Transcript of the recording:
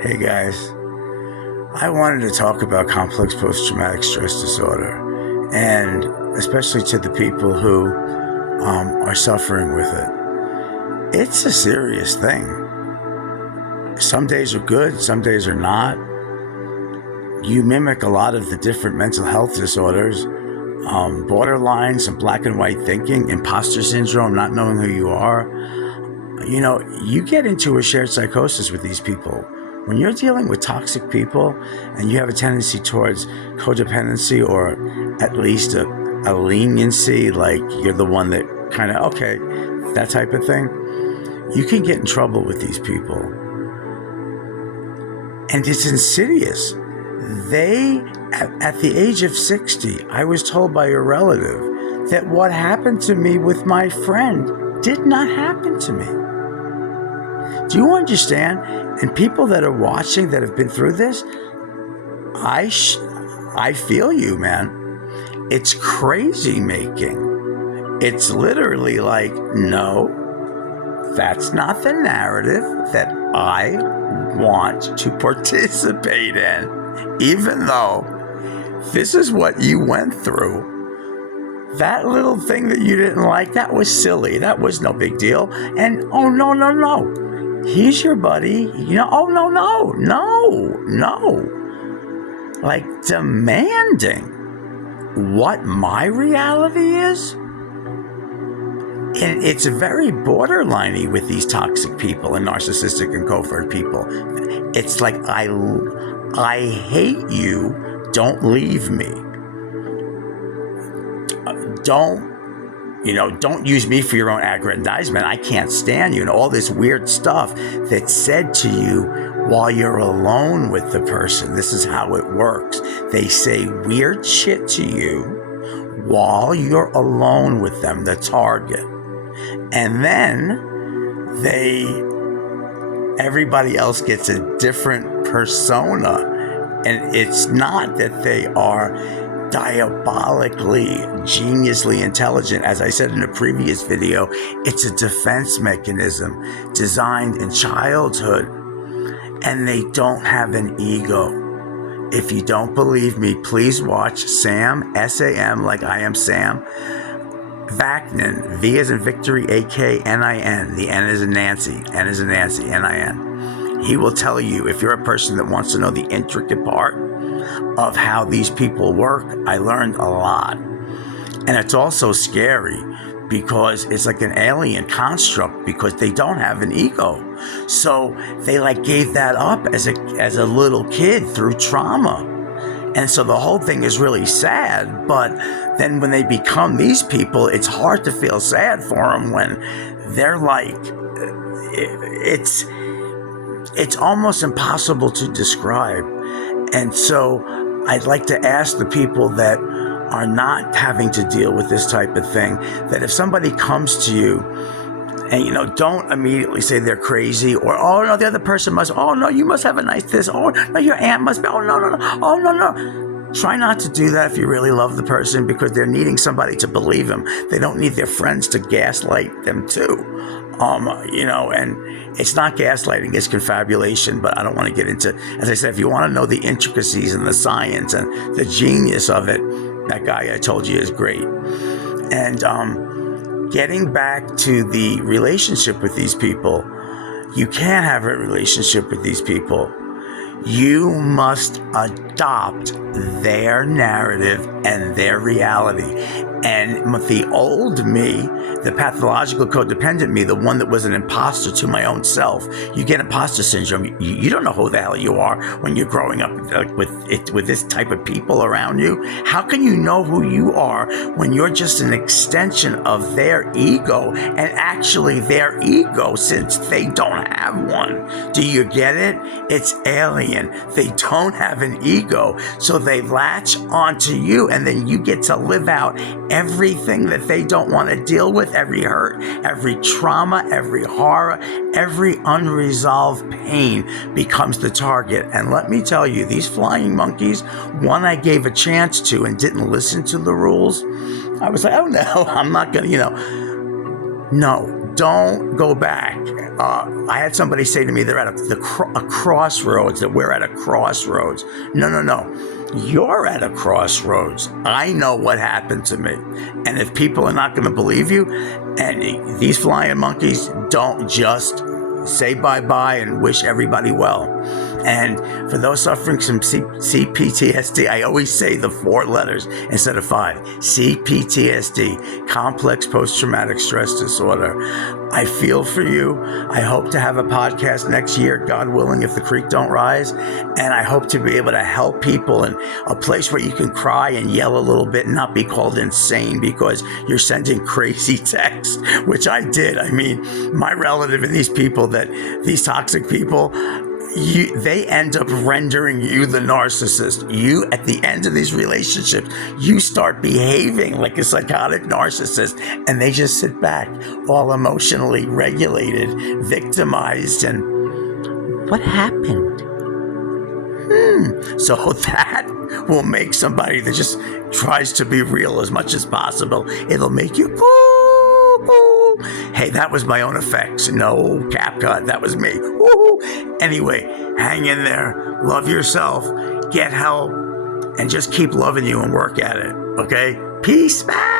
Hey guys, I wanted to talk about complex post-traumatic stress disorder, and especially to the people who are suffering with it. It's a serious thing. Some days are good, some days are not. You mimic a lot of the different mental health disorders, borderline, some black and white thinking, imposter syndrome, not knowing who you are. You know, you get into a shared psychosis with these people. When you're dealing with toxic people and you have a tendency towards codependency or at least a leniency, like you're the one that kind of, okay, that type of thing, you can get in trouble with these people. And it's insidious. At the age of 60, I was told by a relative that what happened to me with my friend did not happen to me. Do you understand? And people that are watching that have been through this, I feel you, man. It's crazy making. It's literally like, no, that's not the narrative that I want to participate in, even though this is what you went through. That little thing that you didn't like, that was silly. That was no big deal. And oh, no. He's your buddy. You know, oh, no. Like demanding what my reality is. And it's very borderliney with these toxic people and narcissistic and covert people. It's like, I hate you. Don't leave me. Don't use me for your own aggrandizement. I can't stand you. And all this weird stuff that's said to you while you're alone with the person. This is how it works. They say weird shit to you while you're alone with them, the target. And then everybody else gets a different persona. And it's not that they are diabolically, geniusly intelligent. As I said in a previous video, it's a defense mechanism designed in childhood, and they don't have an ego. If you don't believe me, please watch Sam, S-A-M, like I am Sam, Vaknin, V as in Victory, A-K-N-I-N, the N is in Nancy, N is in Nancy, N-I-N. He will tell you, if you're a person that wants to know the intricate part of how these people work, I learned a lot. And it's also scary because it's like an alien construct because they don't have an ego. So they gave that up as a little kid through trauma. And so the whole thing is really sad, but then when they become these people, it's hard to feel sad for them when they're like, it's almost impossible to describe. And so I'd like to ask the people that are not having to deal with this type of thing, that if somebody comes to you and, don't immediately say they're crazy or, oh, no, the other person must, oh, no, you must have a nice this, oh, no, your aunt must be, oh, no, oh, no. Try not to do that if you really love the person because they're needing somebody to believe them. They don't need their friends to gaslight them too. And it's not gaslighting, it's confabulation, but I don't want to get into, as I said, if you want to know the intricacies and the science and the genius of it, that guy I told you is great. And getting back to the relationship with these people, you can't have a relationship with these people. You must adopt their narrative and their reality. And the old me, the pathological codependent me, the one that was an imposter to my own self, you get imposter syndrome. You don't know who the hell you are when you're growing up with this type of people around you. How can you know who you are when you're just an extension of their ego, and actually their ego, since they don't have one? Do you get it? It's alien. They don't have an ego, so they latch onto you, and then you get to live out everything that they don't want to deal with, every hurt, every trauma, every horror, every unresolved pain becomes the target. And let me tell you, these flying monkeys, one I gave a chance to and didn't listen to the rules, I was like, oh no, I'm not going to, no, don't go back. I had somebody say to me they're at a crossroads, that we're at a crossroads. No. You're at a crossroads. I know what happened to me. And if people are not going to believe you, and these flying monkeys, don't just say bye-bye and wish everybody well. And for those suffering from CPTSD, I always say the 4 letters instead of 5. CPTSD, complex post-traumatic stress disorder. I feel for you. I hope to have a podcast next year, God willing, if the creek don't rise. And I hope to be able to help people in a place where you can cry and yell a little bit and not be called insane because you're sending crazy texts, which I did. I mean, my relative and these people, these toxic people, they end up rendering you the narcissist. You, at the end of these relationships, you start behaving like a psychotic narcissist, and they just sit back, all emotionally regulated, victimized, and what happened? So that will make somebody that just tries to be real as much as possible. It'll make you hey, that was my own effects. No CapCut, that was me. Woo-hoo. Anyway, hang in there. Love yourself. Get help. And just keep loving you and work at it. Okay? Peace, man.